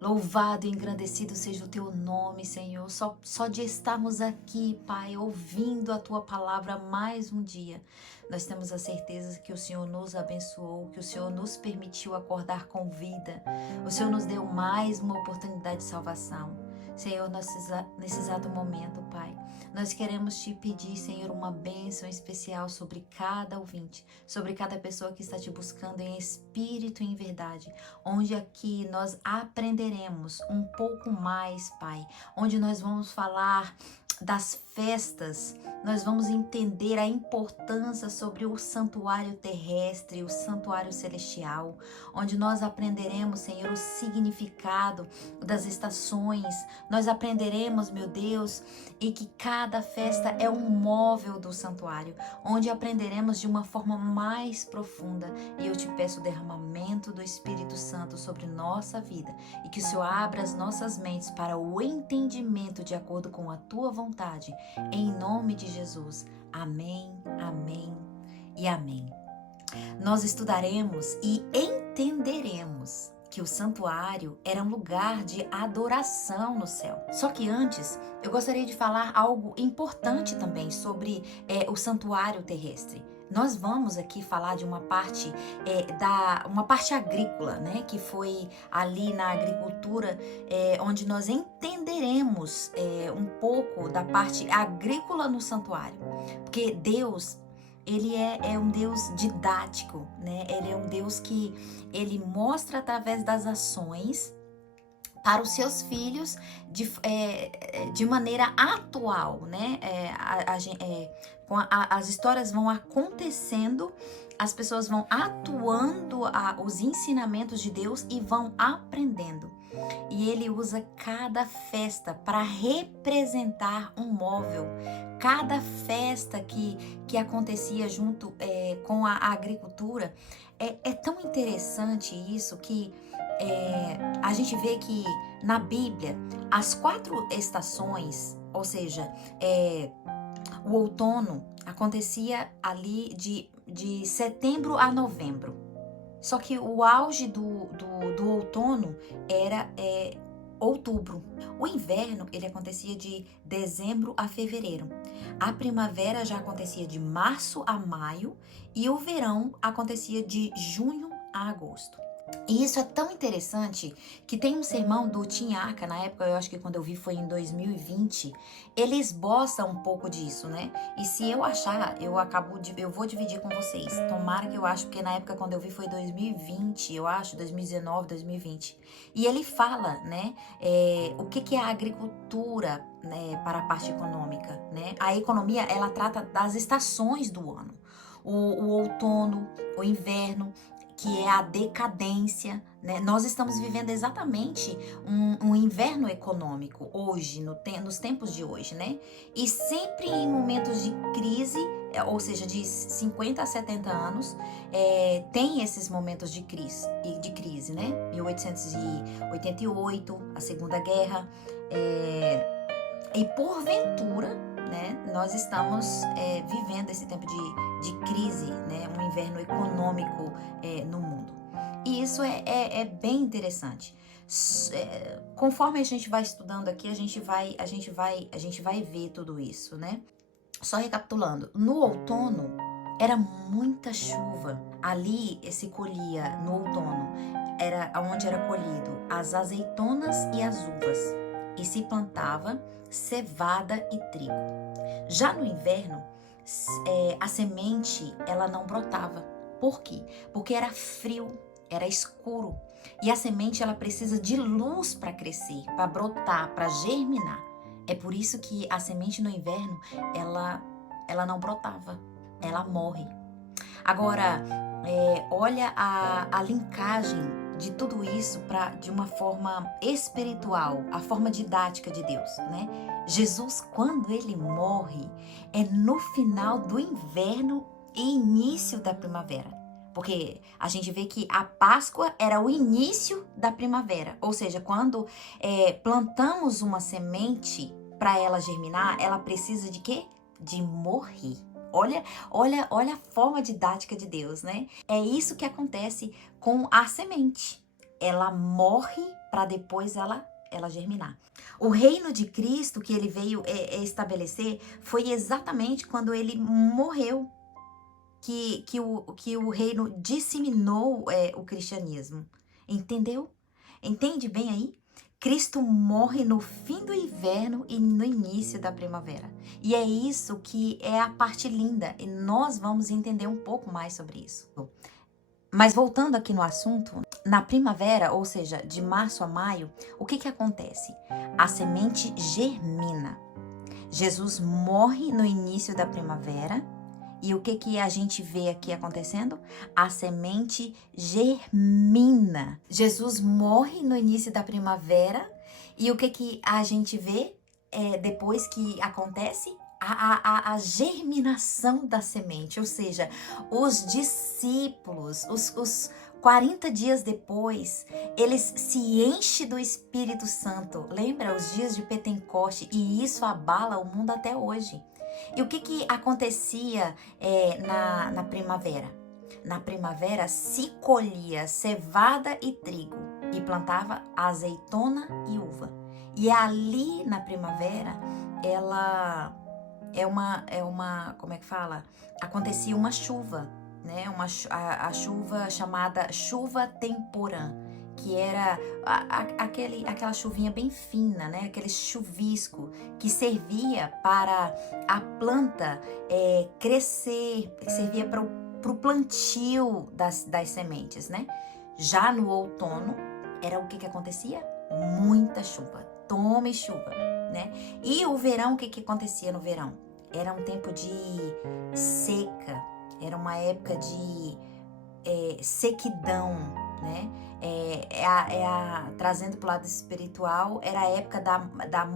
Louvado e engrandecido seja o teu nome, Senhor. Só de estarmos aqui, Pai, ouvindo a tua palavra mais um dia, nós temos a certeza que o Senhor nos abençoou, que o Senhor nos permitiu acordar com vida. O Senhor nos deu mais uma oportunidade de salvação. Senhor, nesse exato momento, Pai, nós queremos te pedir, Senhor, uma bênção especial sobre cada ouvinte, sobre cada pessoa que está te buscando em espírito e em verdade, onde aqui nós aprenderemos um pouco mais, Pai, onde nós vamos falar das festas, nós vamos entender a importância sobre o santuário terrestre, o santuário celestial, onde nós aprenderemos, Senhor, o significado das estações, nós aprenderemos, meu Deus, e que cada festa é um móvel do santuário, onde aprenderemos de uma forma mais profunda. E eu te peço o derramamento do Espírito Santo sobre nossa vida e que o Senhor abra as nossas mentes para o entendimento de acordo com a tua vontade, em nome de Jesus. Amém, amém e amém. Nós estudaremos e entenderemos que o santuário era um lugar de adoração no céu. Só que antes, eu gostaria de falar algo importante também sobre o santuário terrestre. Nós vamos aqui falar de uma parte uma parte agrícola, né? Que foi ali na agricultura, onde nós entenderemos um pouco da parte agrícola no santuário, porque Deus, ele é um Deus didático, né? Ele é um Deus que ele mostra através das ações para os seus filhos de maneira atual, né? As histórias vão acontecendo, as pessoas vão atuando os ensinamentos de Deus e vão aprendendo. E ele usa cada festa para representar um móvel. Cada festa que acontecia junto com a agricultura. É tão interessante isso que a gente vê que na Bíblia as 4 estações, ou seja, o outono acontecia ali de setembro a novembro. Só que o auge do outono era outubro. O inverno ele acontecia de dezembro a fevereiro. A primavera já acontecia de março a maio e o verão acontecia de junho a agosto. E isso é tão interessante que tem um sermão do Tim Arca, na época, eu acho que quando eu vi foi em 2020, ele esboça um pouco disso, né? E se eu achar, eu vou dividir com vocês. Tomara que eu acho, porque na época quando eu vi foi 2020, eu acho, 2019, 2020. E ele fala, né, o que é a agricultura, né, para a parte econômica, né? A economia, ela trata das estações do ano. O outono, o inverno, que é a decadência, né? Nós estamos vivendo exatamente um inverno econômico hoje, nos tempos de hoje, né? E sempre em momentos de crise, ou seja, de 50 a 70 anos, tem esses momentos de crise, né? 1888, a Segunda Guerra, e porventura, né, nós estamos vivendo esse tempo de crise, né, um inverno econômico no mundo. E isso é bem interessante. Conforme a gente vai estudando aqui, a gente vai ver tudo isso, né? Só recapitulando, no outono era muita chuva. Ali se colhia no outono, era onde era colhido as azeitonas e as uvas, e se plantava cevada e trigo. Já no inverno, a semente ela não brotava. Por quê? Porque era frio, era escuro. E a semente ela precisa de luz para crescer, para brotar, para germinar. É por isso que a semente no inverno ela não brotava, ela morre. Agora, olha a linkagem de tudo isso de uma forma espiritual, a forma didática de Deus, né? Jesus, quando ele morre, é no final do inverno e início da primavera. Porque a gente vê que a Páscoa era o início da primavera. Ou seja, quando plantamos uma semente para ela germinar, ela precisa de quê? De morrer. Olha a forma didática de Deus, né? É isso que acontece com a semente. Ela morre para depois ela germinar. O reino de Cristo que ele veio estabelecer foi exatamente quando ele morreu que o reino disseminou o cristianismo. Entendeu? Entende bem aí? Cristo morre no fim do inverno e no início da primavera. E é isso que é a parte linda. E nós vamos entender um pouco mais sobre isso. Mas voltando aqui no assunto, na primavera, ou seja, de março a maio, o que acontece? A semente germina. Jesus morre no início da primavera. E o que a gente vê aqui acontecendo? A semente germina. Jesus morre no início da primavera. E o que a gente vê depois que acontece? A germinação da semente. Ou seja, os discípulos, os 40 dias depois, eles se enchem do Espírito Santo. Lembra os dias de Pentecoste? E isso abala o mundo até hoje. E o que acontecia na primavera? Na primavera se colhia cevada e trigo e plantava azeitona e uva. E ali na primavera, ela como é que fala? Acontecia uma chuva, né? A chuva chamada chuva temporã, que era aquela chuvinha bem fina, né? Aquele chuvisco que servia para a planta crescer, que servia para o plantio das sementes, né? Já no outono, era o que acontecia? Muita chuva, tome chuva, né? E o verão, o que acontecia no verão? Era um tempo de seca, era uma época de sequidão, né? Trazendo para o lado espiritual, era a época da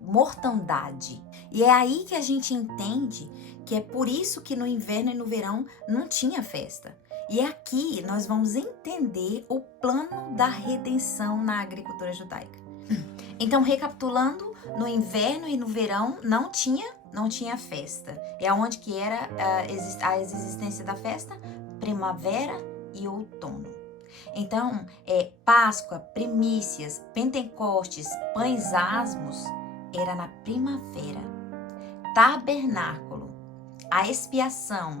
mortandade. E é aí que a gente entende que é por isso que no inverno e no verão não tinha festa. E aqui nós vamos entender o plano da redenção na agricultura judaica. Então, recapitulando, no inverno e no verão não tinha festa. E aonde que era a existência da festa? Primavera e outono. Então, Páscoa, primícias, Pentecostes, pães asmos, era na primavera. Tabernáculo, a expiação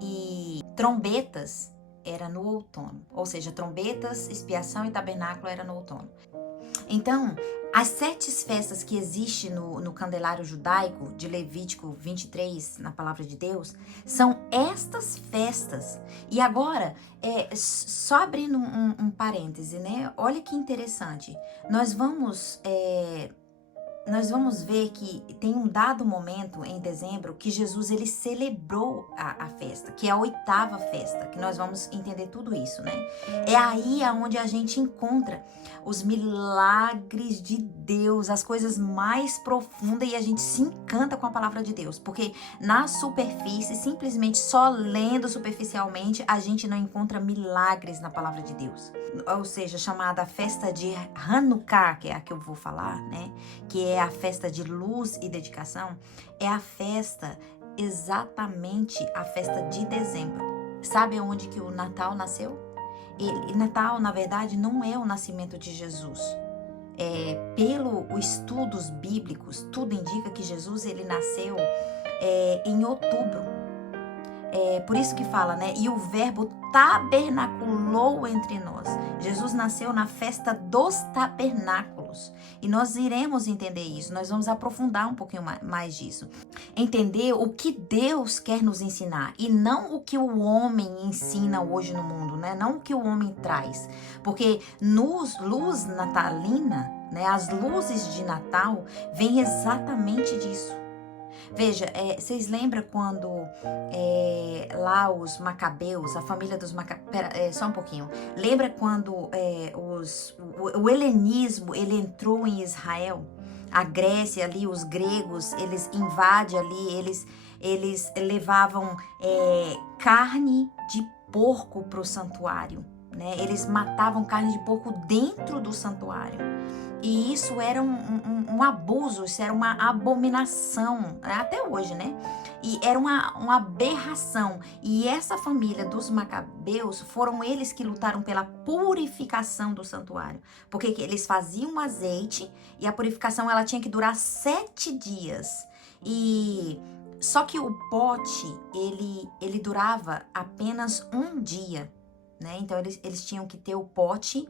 e trombetas era no outono. Ou seja, trombetas, expiação e tabernáculo era no outono. Então, as 7 festas que existem no candelário judaico, de Levítico 23, na palavra de Deus, são estas festas. E agora, só abrindo um parêntese, né? Olha que interessante. Nós vamos ver que tem um dado momento em dezembro que Jesus ele celebrou a festa, que é a 8ª festa, que nós vamos entender tudo isso, né? É aí aonde a gente encontra os milagres de Deus, as coisas mais profundas, e a gente se encanta com a palavra de Deus, porque na superfície, simplesmente só lendo superficialmente, a gente não encontra milagres na palavra de Deus. Ou seja, chamada festa de Hanukkah, que é a que eu vou falar, né? Que é a festa de luz e dedicação, é a festa, exatamente a festa de dezembro. Sabe onde que o Natal nasceu? E Natal, na verdade, não é o nascimento de Jesus. Pelos estudos bíblicos, tudo indica que Jesus ele nasceu em outubro. Por isso que fala, né? E o verbo tabernaculou entre nós. Jesus nasceu na festa dos tabernáculos. E nós iremos entender isso. Nós vamos aprofundar um pouquinho mais disso. Entender o que Deus quer nos ensinar. E não o que o homem ensina hoje no mundo, né? Não o que o homem traz. Porque luz natalina, né? As luzes de Natal vêm exatamente disso. Veja, vocês lembram quando lá os macabeus, a família dos macabeus, só um pouquinho, lembra quando o helenismo, ele entrou em Israel? A Grécia ali, os gregos, eles invadem ali, eles levavam carne de porco para o santuário, né? Eles matavam carne de porco dentro do santuário. E isso era um abuso, isso era uma abominação, até hoje, né? E era uma aberração. E essa família dos Macabeus, foram eles que lutaram pela purificação do santuário. Porque eles faziam azeite e a purificação ela tinha que durar 7 dias. E só que o pote, ele durava apenas um dia, né? Então eles tinham que ter o pote,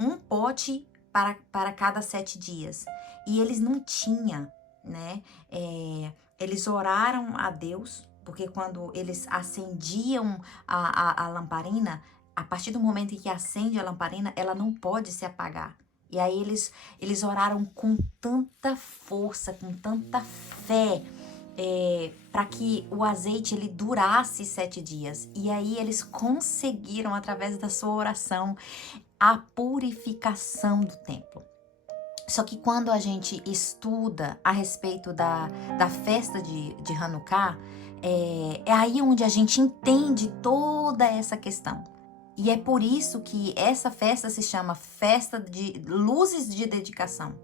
um pote para cada 7 dias. E eles não tinham, né? Eles oraram a Deus, porque quando eles acendiam a lamparina, a partir do momento em que acende a lamparina, ela não pode se apagar. E aí eles oraram com tanta força, com tanta fé, para que o azeite ele durasse 7 dias. E aí eles conseguiram, através da sua oração, a purificação do templo. Só que quando a gente estuda a respeito da festa de Hanukkah, é aí onde a gente entende toda essa questão. E é por isso que essa festa se chama Festa de Luzes de Dedicação,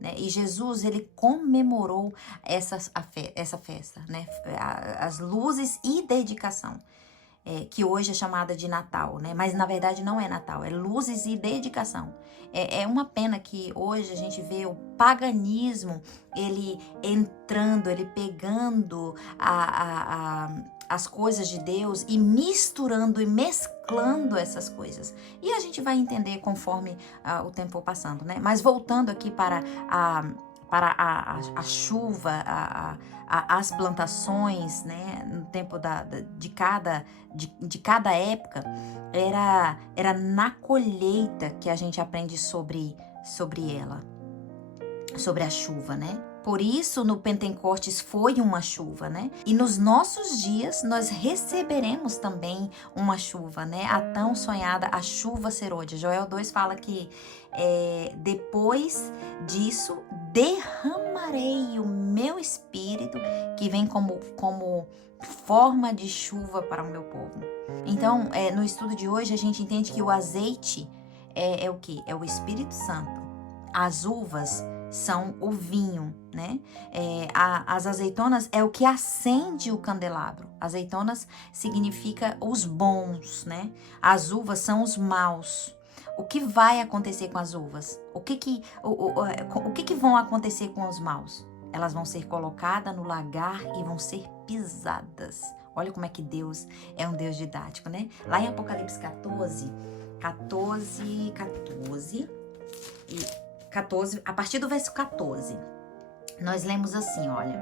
né? E Jesus, ele comemorou essa festa, né? As luzes e dedicação. Que hoje é chamada de Natal, né? Mas na verdade não é Natal, é luzes e dedicação. É uma pena que hoje a gente vê o paganismo, ele entrando, ele pegando as coisas de Deus e misturando e mesclando essas coisas. E a gente vai entender conforme o tempo for passando, né? Mas voltando aqui para a chuva, as plantações, né, no tempo de cada época, era na colheita que a gente aprende sobre ela, sobre a chuva, né? Por isso, no Pentecostes foi uma chuva, né? E nos nossos dias, nós receberemos também uma chuva, né? A tão sonhada, a chuva serôdia. Joel 2 fala que depois disso, derramarei o meu espírito, que vem como forma de chuva para o meu povo. Então, no estudo de hoje, a gente entende que o azeite é o quê? É o Espírito Santo. As uvas são o vinho, né? As azeitonas é o que acende o candelabro. Azeitonas significa os bons, né? As uvas são os maus. O que vai acontecer com as uvas? O que vão acontecer com os maus? Elas vão ser colocadas no lagar e vão ser pisadas. Olha como é que Deus é um Deus didático, né? Lá em Apocalipse 14, a partir do verso 14, nós lemos assim, olha: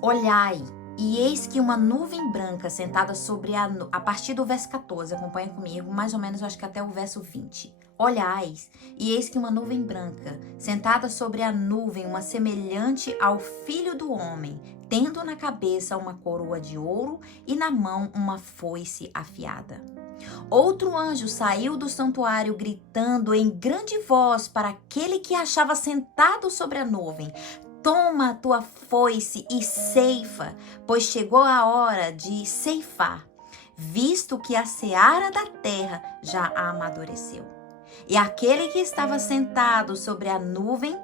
olhai, e eis que uma nuvem branca sentada sobre a partir do verso 14, acompanha comigo, mais ou menos, eu acho que até o verso 20. Olhais, e eis que uma nuvem branca, sentada sobre a nuvem, uma semelhante ao Filho do Homem, tendo na cabeça uma coroa de ouro e na mão uma foice afiada. Outro anjo saiu do santuário gritando em grande voz para aquele que achava sentado sobre a nuvem: toma a tua foice e ceifa, pois chegou a hora de ceifar, visto que a seara da terra já amadureceu. E aquele que estava sentado sobre a nuvem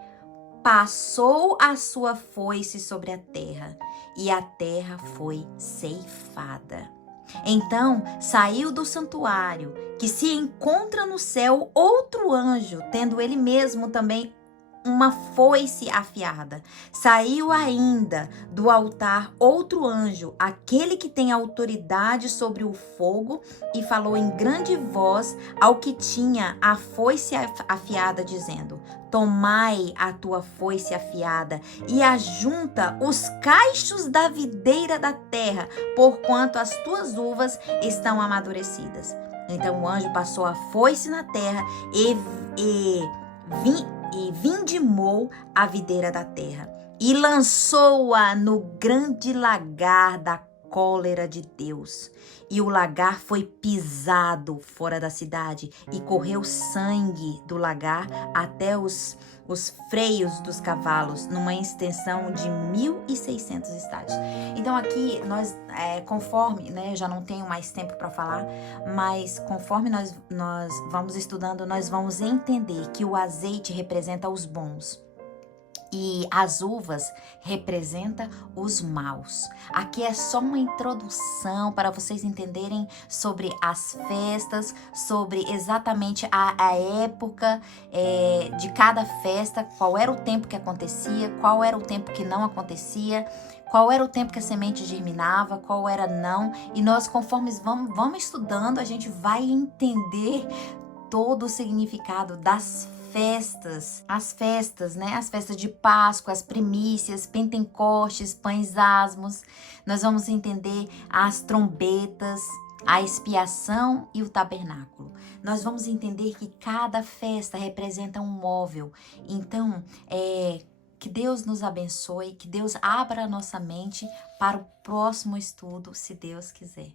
passou a sua foice sobre a terra, e a terra foi ceifada. Então saiu do santuário, que se encontra no céu, outro anjo, tendo ele mesmo também uma foice afiada. Saiu ainda do altar outro anjo, aquele que tem autoridade sobre o fogo, e falou em grande voz ao que tinha a foice afiada, dizendo: tomai a tua foice afiada e ajunta os cachos da videira da terra, porquanto as tuas uvas estão amadurecidas. Então o anjo passou a foice na terra e vindimou a videira da terra e lançou-a no grande lagar, da cólera de Deus, e o lagar foi pisado fora da cidade, e correu sangue do lagar até os freios dos cavalos, numa extensão de 1.600 estádios. Então aqui nós, conforme, né, eu já não tenho mais tempo para falar, mas conforme nós vamos estudando, nós vamos entender que o azeite representa os bons. E as uvas representam os maus. Aqui é só uma introdução para vocês entenderem sobre as festas, sobre exatamente a época de cada festa, qual era o tempo que acontecia, qual era o tempo que não acontecia, qual era o tempo que a semente germinava, qual era não. E nós, conforme vamos estudando, a gente vai entender todo o significado das festas, as festas, né? As festas de Páscoa, as primícias, Pentecostes, pães asmos. Nós vamos entender as trombetas, a expiação e o tabernáculo. Nós vamos entender que cada festa representa um móvel. Então, que Deus nos abençoe, que Deus abra a nossa mente para o próximo estudo, se Deus quiser.